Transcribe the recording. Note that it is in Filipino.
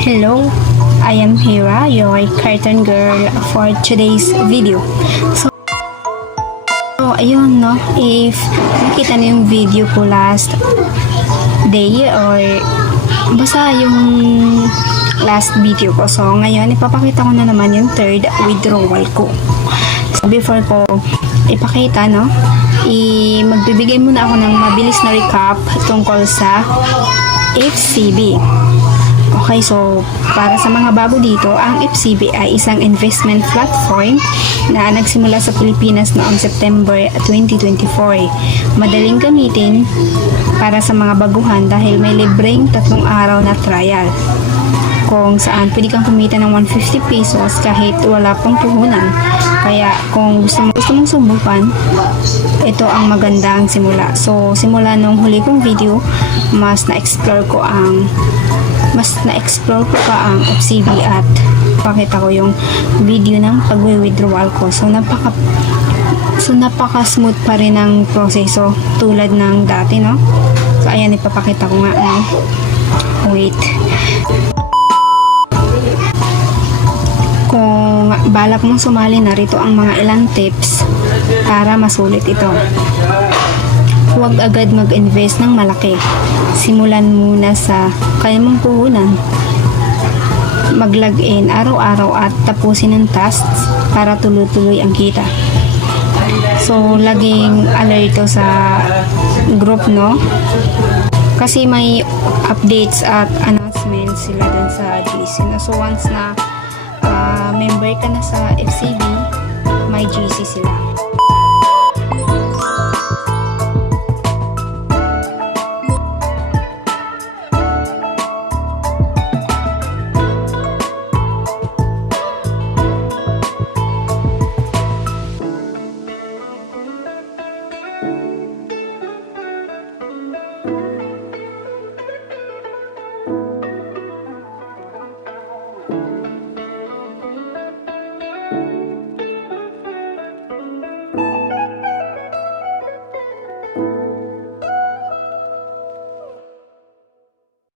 Hello, I am Hira, your curtain girl for today's video. So, so ayun no, if nakita niyo yung video ko last day or basta yung last video ko. So, ngayon, ipapakita ko na naman yung third withdrawal ko. So, before ko ipakita, no, i magbibigay muna ako ng mabilis na recap tungkol sa FCB. Okay, so para sa mga bago dito, ang FCB ay isang investment platform na nagsimula sa Pilipinas noong September 2024. Madaling gamitin para sa mga baguhan dahil may libreng tatlong araw na trial kung saan pwede kang kumita ng 150 pesos kahit wala pang puhunan. Kaya kung gusto mo, gusto mong subukan, ito ang magandang simula. So, simula nung huli kong video, mas na-explore ko ang mas na-explore ko pa ang FCB at pakita ko yung video ng pagwi-withdrawal ko. So, napaka So, napaka-smooth pa rin ang proseso tulad ng dati, no? So, ayan, ipapakita ko nga, no? Wait. Kung balak mong sumali, narito ang mga ilang tips para masulit ito. Huwag agad mag-invest ng malaki. Simulan muna sa kaya mong puhunan. Mag-log in araw-araw at tapusin ang tasks para tuloy-tuloy ang kita. So, laging alerto sa group, no? Kasi may updates at announcements sila dun sa GC. No? So, once na ah, member ka na sa FCB, may GC sila.